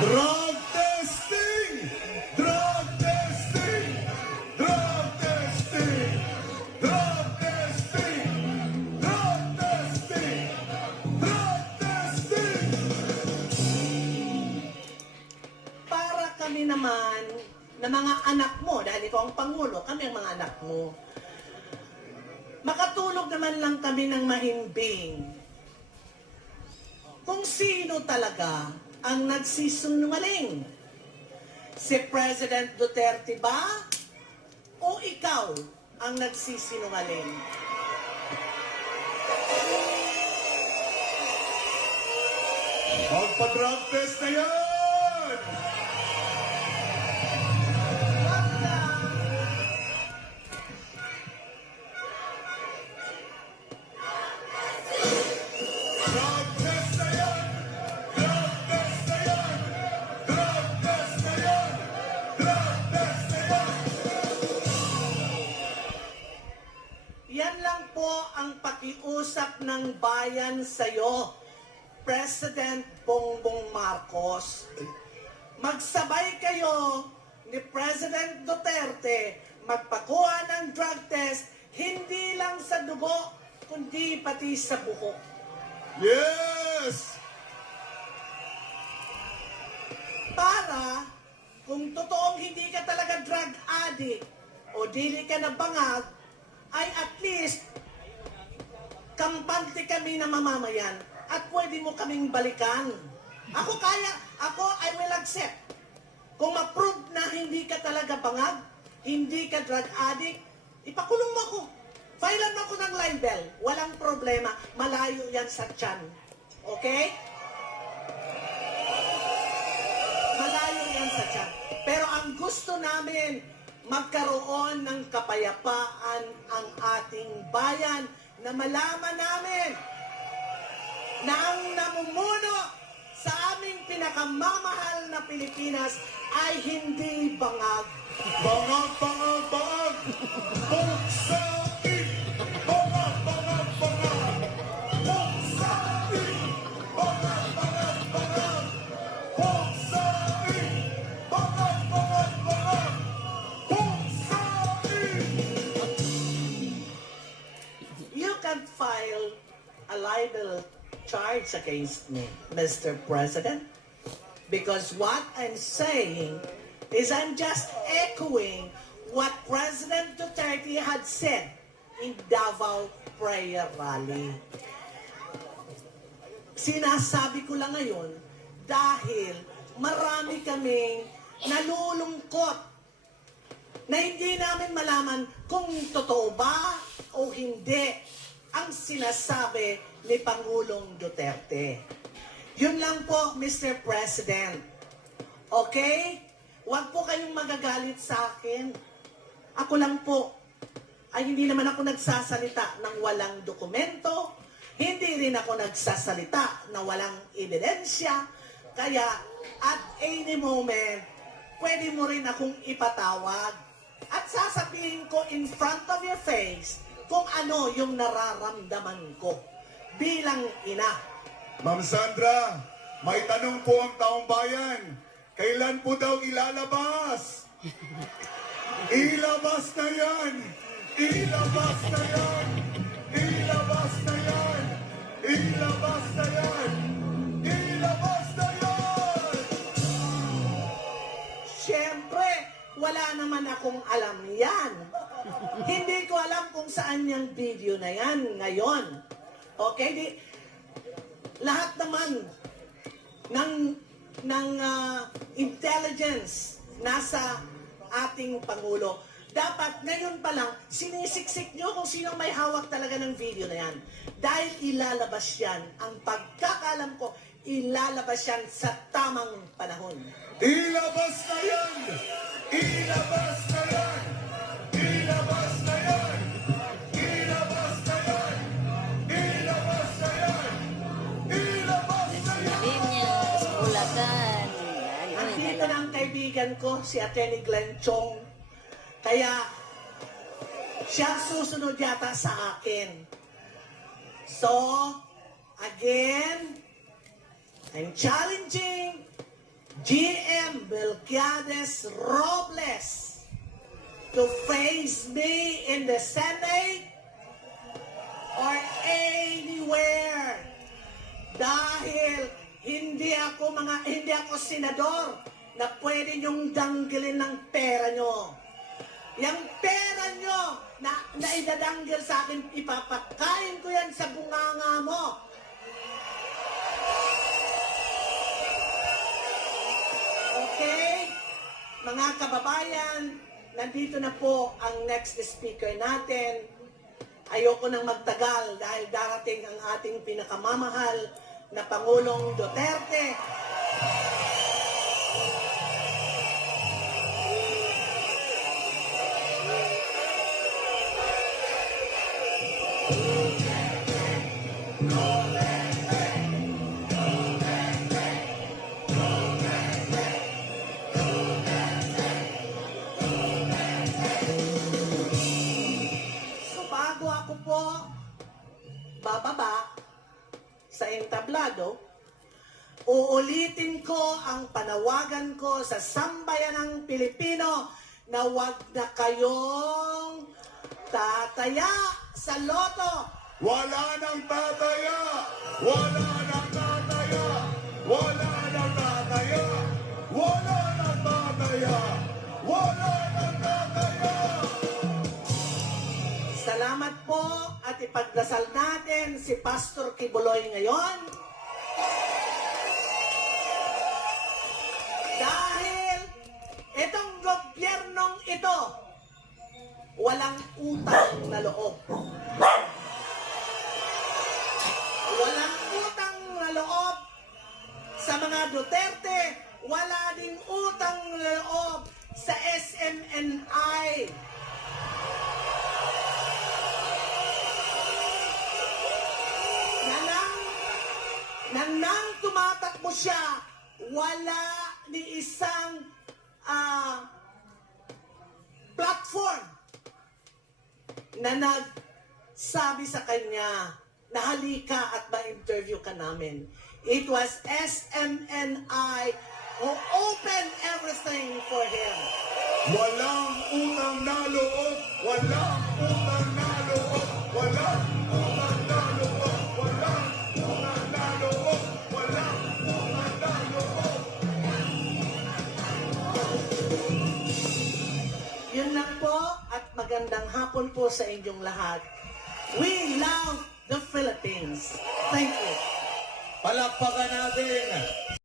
Drug testing! Drug testing! Drug testing! Drug testing! Drug testing! Drug testing! Para kami naman na mga anak mo, dahil ikaw ang Pangulo, kami ang mga anak mo. Makatulog naman lang kami ng mahimbing. Kung sino talaga ang nagsisinungaling? Si President Duterte ba? O ikaw ang nagsisinungaling? Magpa-drug test na yan! Ng bayan sa'yo, President Bongbong Marcos. Magsabay kayo ni President Duterte magpakuha ng drug test hindi lang sa dugo, kundi pati sa buhok. Yes! Para kung totoong hindi ka talaga drug addict o dili ka na bangag, ay at least kampante kami na mamamayan at pwede mo kaming balikan. Ako kaya, ako I will accept. Kung ma-prove na hindi ka talaga bangag, hindi ka drug addict, ipakulong mo ako. Filean mo ako ng libel. Walang problema. Malayo yan sa tiyan. Okay? Malayo yan sa tiyan. Pero ang gusto namin, magkaroon ng kapayapaan ang ating bayan na malaman namin na ang namumuno sa aming pinakamamahal na Pilipinas ay hindi bangag. Bangag, bangag, bangag! Charge against me, Mr. President, because what I'm saying is I'm just echoing what President Duterte had said in Davao Prayer Rally. Sinasabi ko lang ngayon dahil marami kaming nalulungkot na hindi namin malaman kung totoo ba o hindi ang sinasabi ni Pangulong Duterte. Yun lang po, Mr. President. Okay? Huwag po kayong magagalit sa akin. Ako lang po. Ay hindi naman ako nagsasalita ng walang dokumento. Hindi rin ako nagsasalita na walang ebidensya. Kaya at any moment, pwede mo rin akong ipatawag. At sasabihin ko in front of your face kung ano yung nararamdaman ko bilang ina. Ma'am Sandra, may tanong po ang taong bayan. Kailan po daw ilalabas? Ilabas na yan! Ilabas na yan! Ilabas na yan! Ilabas na yan! Ilabas na yan! Siyempre, wala naman akong alam yan. Hindi ko alam kung saan yung video na yan ngayon. Okay? Di, lahat naman ng ng ah, intelligence nasa ating Pangulo. Dapat ngayon pa lang, sinisiksik nyo kung sino may hawak talaga ng video na yan. Dahil ilalabas yan, ang pagkakalam ko, ilalabas yan sa tamang panahon. Ilabas na yan! Ilabas na yan! Ilabas na ang kaibigan ko, si Atty. Glenn Chong. Kaya, siya susunod yata sa akin. So, again, I'm challenging GM Melquiades Robles to face me in the Senate or anywhere dahil hindi ako mga hindi ako senador na pwede niyong danggilin ng pera nyo. Yung pera nyo na, na idadanggil sa akin, ipapakain ko yan sa bunganga mo. Okay? Mga kababayan, nandito na po ang next speaker natin. Ayoko nang magtagal dahil darating ang ating pinakamamahal na Pangulong Duterte. Ang panawagan ko sa sambayanang Pilipino na wag na kayong tataya sa loto. Wala nang tataya! Wala nang tataya! Wala nang tataya! Wala nang tataya! Wala nang tataya! Salamat po at ipagdasal natin si Pastor Kibuloy ngayon. Walang utang na loob. Walang utang na loob sa mga Duterte, wala ding utang na loob sa SMNI. na nang, na nang tumatakbo siya, wala ni isang na nagsabi sa kanya na halika at ma-interview ka namin. It was SMNI who opened everything for him. Walang utang na loob! Walang sa inyong lahat. We love the Philippines. Thank you. Palakpakan natin